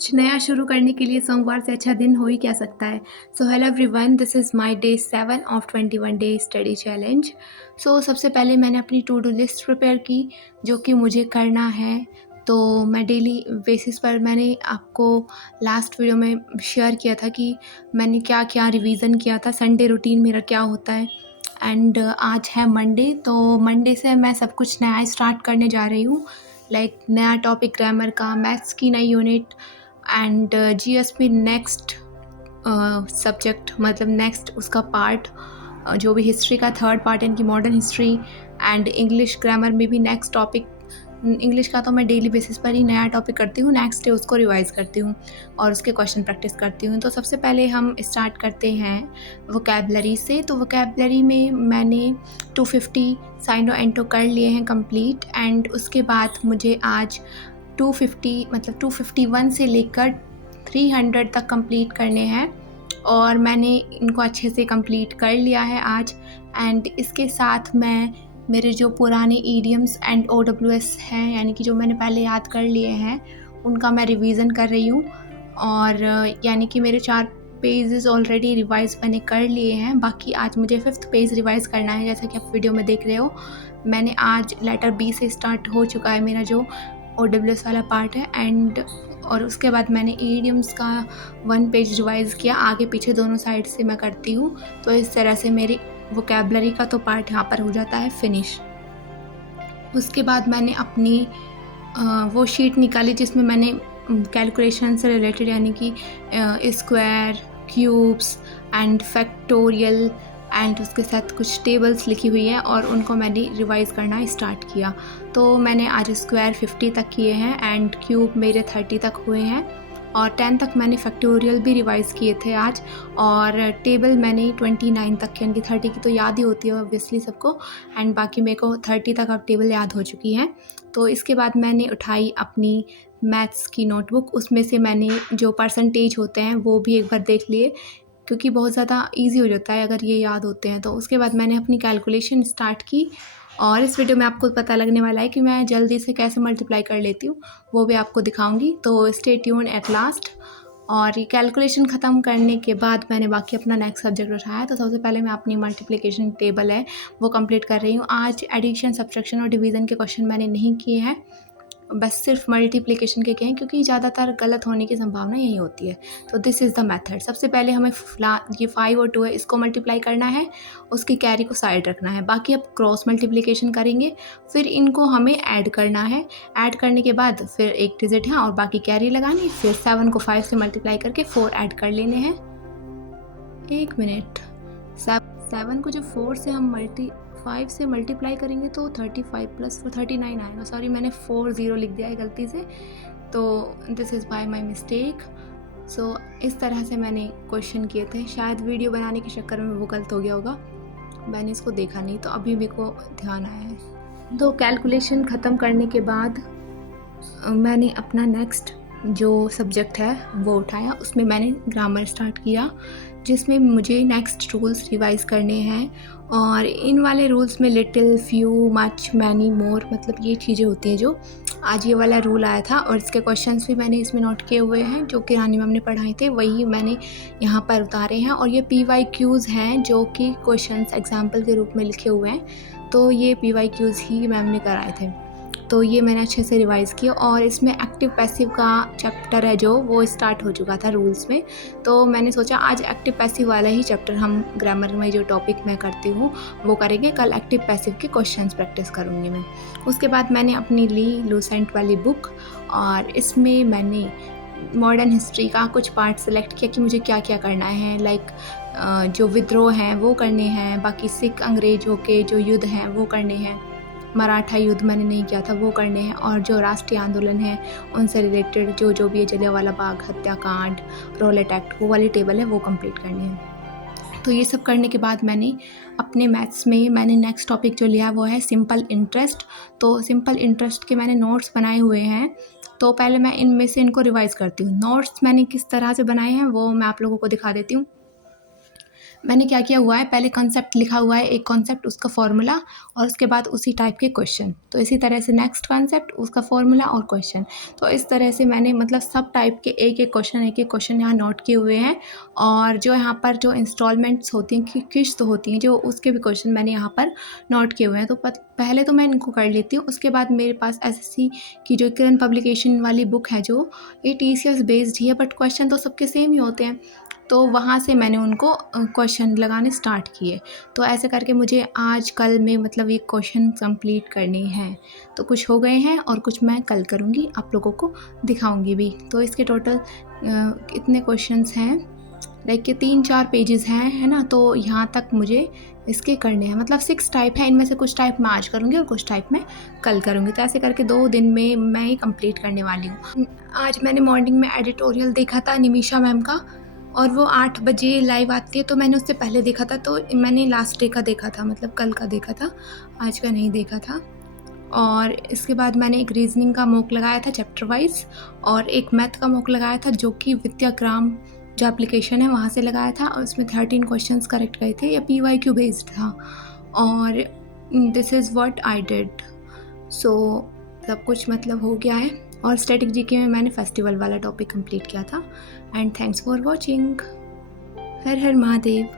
कुछ नया शुरू करने के लिए सोमवार से अच्छा दिन हो ही क्या सकता है। So hello everyone, this is my day 7 of 21 day study challenge. So सबसे पहले मैंने अपनी टू डू लिस्ट प्रिपेयर की जो कि मुझे करना है। तो मैं डेली बेसिस पर मैंने आपको लास्ट वीडियो में शेयर किया था कि मैंने क्या क्या रिवीजन किया था, संडे रूटीन मेरा क्या होता है। एंड आज है मंडे, तो मंडे से मैं सब कुछ नया स्टार्ट करने जा रही हूँ। लाइक नया टॉपिक ग्रामर का, मैथ्स की नई यूनिट एंड जीएस में नेक्स्ट सब्जेक्ट, मतलब नेक्स्ट उसका पार्ट, जो भी हिस्ट्री का थर्ड पार्ट यानी कि modern history. And English grammar में भी नेक्स्ट टॉपिक, इंग्लिश का तो मैं डेली बेसिस पर ही नया टॉपिक करती हूँ, नेक्स्ट डे उसको रिवाइज़ करती हूँ और उसके क्वेश्चन प्रैक्टिस करती हूँ। तो सबसे पहले हम स्टार्ट करते हैं वोकैबलरी से। तो वोकैबलरी में मैंने 250 साइनो एंटो कर लिए हैं कंप्लीट। एंड उसके बाद मुझे आज 250 मतलब 251 से लेकर 300 तक कंप्लीट करने हैं और मैंने इनको अच्छे से कंप्लीट कर लिया है आज। एंड इसके साथ मैं मेरे जो पुराने ईडियम्स एंड OWS हैं, यानी कि जो मैंने पहले याद कर लिए हैं, उनका मैं रिवीजन कर रही हूँ। और यानी कि मेरे 4 पेजेस ऑलरेडी रिवाइज़ मैंने कर लिए हैं, बाकी आज मुझे 5th पेज रिवाइज़ करना है। जैसा कि आप वीडियो में देख रहे हो, मैंने आज लेटर बी से स्टार्ट हो चुका है मेरा जो OWS वाला पार्ट है। एंड और उसके बाद मैंने ईडियम्स का 1 पेज रिवाइज़ किया, आगे पीछे दोनों साइड से मैं करती हूँ। तो इस तरह से मेरी वोकैबलरी का तो पार्ट यहाँ पर हो जाता है फिनिश। उसके बाद मैंने अपनी वो शीट निकाली जिसमें मैंने कैलकुलेशन से रिलेटेड, यानी कि square, cubes and factorial and उसके साथ कुछ टेबल्स लिखी हुई हैं और उनको मैंने रिवाइज़ करना स्टार्ट किया। तो मैंने आज स्क्वायर 50 तक किए हैं एंड क्यूब मेरे 30 तक हुए हैं और 10 तक मैंने फैक्टोरियल भी रिवाइज़ किए थे आज। और टेबल मैंने 29 तक की, यानी कि 30 की तो याद ही होती है ऑब्वियसली सबको, एंड बाकी मेरे को 30 तक अब टेबल याद हो चुकी है। तो इसके बाद मैंने उठाई अपनी मैथ्स की नोटबुक, उसमें से मैंने जो परसेंटेज होते हैं वो भी एक बार देख लिए, क्योंकि बहुत ज़्यादा ईजी हो जाता है अगर ये याद होते हैं। तो उसके बाद मैंने अपनी कैलकुलेशन स्टार्ट की और इस वीडियो में आपको पता लगने वाला है कि मैं जल्दी से कैसे मल्टीप्लाई कर लेती हूँ, वो भी आपको दिखाऊंगी। तो स्टे ट्यून एट लास्ट। और ये कैलकुलेशन ख़त्म करने के बाद मैंने बाकी अपना नेक्स्ट सब्जेक्ट उठाया। तो सबसे पहले मैं अपनी मल्टीप्लिकेशन टेबल है वो कंप्लीट कर रही हूँ। आज एडिशन, सब्ट्रैक्शन और डिवीज़न के क्वेश्चन मैंने नहीं किए हैं, बस सिर्फ मल्टीप्लिकेशन के हैं, क्योंकि ज़्यादातर गलत होने की संभावना यही होती है। तो दिस इज़ द मेथड। सबसे पहले हमें ये 5 और 2 है, इसको मल्टीप्लाई करना है, उसकी कैरी को साइड रखना है। बाकी अब क्रॉस मल्टीप्लिकेशन करेंगे, फिर इनको हमें ऐड करना है। ऐड करने के बाद फिर एक डिजिट है और बाकी कैरी लगानी, फिर 7 को 5 से मल्टीप्लाई करके 4 ऐड कर लेने हैं। 1 मिनट, 7 को जब 4 से हम 5 से मल्टीप्लाई करेंगे तो 35 प्लस 4 39 आएगा। सॉरी, मैंने 40 लिख दिया है गलती से, तो this is by my mistake. So इस तरह से मैंने क्वेश्चन किए थे। शायद वीडियो बनाने के चक्कर में वो गलत हो गया होगा, मैंने इसको देखा नहीं, तो अभी मेरे को ध्यान आया है। तो कैलकुलेशन ख़त्म करने के बाद मैंने अपना नेक्स्ट जो सब्जेक्ट है वो उठाया, उसमें मैंने ग्रामर स्टार्ट किया, जिसमें मुझे नेक्स्ट रूल्स रिवाइज़ करने हैं। और इन वाले रूल्स में लिटिल, फ्यू, मच, मैनी, मोर, मतलब ये चीज़ें होती हैं। जो आज ये वाला रूल आया था और इसके क्वेश्चंस भी मैंने इसमें नोट किए हुए हैं, जो कि रानी मैम ने पढ़ाए थे, वही मैंने यहाँ पर उतारे हैं। और ये PYQs हैं जो कि क्वेश्चंस एग्जाम्पल के रूप में लिखे हुए हैं, तो ये PYQs ही मैम ने कराए थे। तो ये मैंने अच्छे से रिवाइज़ किया। और इसमें एक्टिव पैसिव का चैप्टर है जो, वो स्टार्ट हो चुका था रूल्स में, तो मैंने सोचा आज एक्टिव पैसिव वाला ही चैप्टर हम ग्रामर में जो टॉपिक मैं करती हूँ वो करेंगे। कल एक्टिव पैसिव के क्वेश्चंस प्रैक्टिस करूँगी मैं। उसके बाद मैंने अपनी ली लूसेंट वाली बुक और इसमें मैंने मॉडर्न हिस्ट्री का कुछ पार्ट सेलेक्ट किया कि मुझे क्या क्या करना है। लाइक जो विद्रोह हैं वो करने हैं, बाकी सिख अंग्रेज़ों के जो युद्ध हैं वो करने हैं, मराठा युद्ध मैंने नहीं किया था वो करने हैं, और जो राष्ट्रीय आंदोलन है उनसे रिलेटेड जो भी है, जलियांवाला बाग हत्याकांड, रॉलेट एक्ट, वो वाली टेबल है वो कंप्लीट करनी है। तो ये सब करने के बाद मैंने अपने मैथ्स में मैंने नेक्स्ट टॉपिक जो लिया वो है सिंपल इंटरेस्ट। तो सिंपल इंटरेस्ट के मैंने नोट्स बनाए हुए हैं, तो पहले मैं इनमें से इनको रिवाइज़ करती हूँ। नोट्स मैंने किस तरह से बनाए हैं वो मैं आप लोगों को दिखा देती हूँ। मैंने क्या किया हुआ है, पहले कॉन्सेप्ट लिखा हुआ है, एक कॉन्सेप्ट उसका फ़ॉर्मूला और उसके बाद उसी टाइप के क्वेश्चन। तो इसी तरह से नेक्स्ट कॉन्सेप्ट उसका फ़ॉर्मूला और क्वेश्चन। तो इस तरह से मैंने मतलब सब टाइप के एक-एक क्वेश्चन यहाँ नोट किए हुए हैं। और जो यहाँ पर जो इंस्टॉलमेंट्स होती हैं, कि किश्त होती हैं जो, उसके भी क्वेश्चन मैंने यहाँ पर नोट किए हुए हैं। तो पहले तो मैं इनको कर लेती हूँ, उसके बाद मेरे पास एसएससी की जो किरण पब्लिकेशन वाली बुक है जो, ये टीसीएस बेस्ड ही है, बट क्वेश्चन तो सबके सेम ही होते हैं। तो वहाँ से मैंने उनको क्वेश्चन लगाने स्टार्ट किए। तो ऐसे करके मुझे आज कल में मतलब ये क्वेश्चन कंप्लीट करने हैं। तो कुछ हो गए हैं और कुछ मैं कल करूँगी, आप लोगों को दिखाऊँगी भी। तो इसके टोटल कितने क्वेश्चंस हैं, लाइक के 3-4 पेजेस हैं, है ना। तो यहाँ तक मुझे इसके करने हैं, मतलब 6 टाइप हैं, इनमें से कुछ टाइप मैं आज करूँगी और कुछ टाइप मैं कल करूँगी। तो ऐसे करके 2 दिन में मैं ये कंप्लीट करने वाली हूँ। आज मैंने मॉर्निंग में एडिटोरियल देखा था निमिषा मैम का, और वो 8 बजे लाइव आती है, तो मैंने उससे पहले देखा था। तो मैंने लास्ट डे का देखा था, मतलब कल का देखा था, आज का नहीं देखा था। और इसके बाद मैंने एक रीजनिंग का मॉक लगाया था चैप्टर वाइज, और एक मैथ का मॉक लगाया था जो कि विद्याग्राम जो एप्लीकेशन है वहाँ से लगाया था, और उसमें 13 क्वेश्चंस करेक्ट गए थे, या PYQ बेस्ड था। और this is what I did. So सब कुछ मतलब हो गया है। और स्टैटिक जीके में मैंने फेस्टिवल वाला टॉपिक कंप्लीट किया था। And thanks for watching. Her her Mahadev.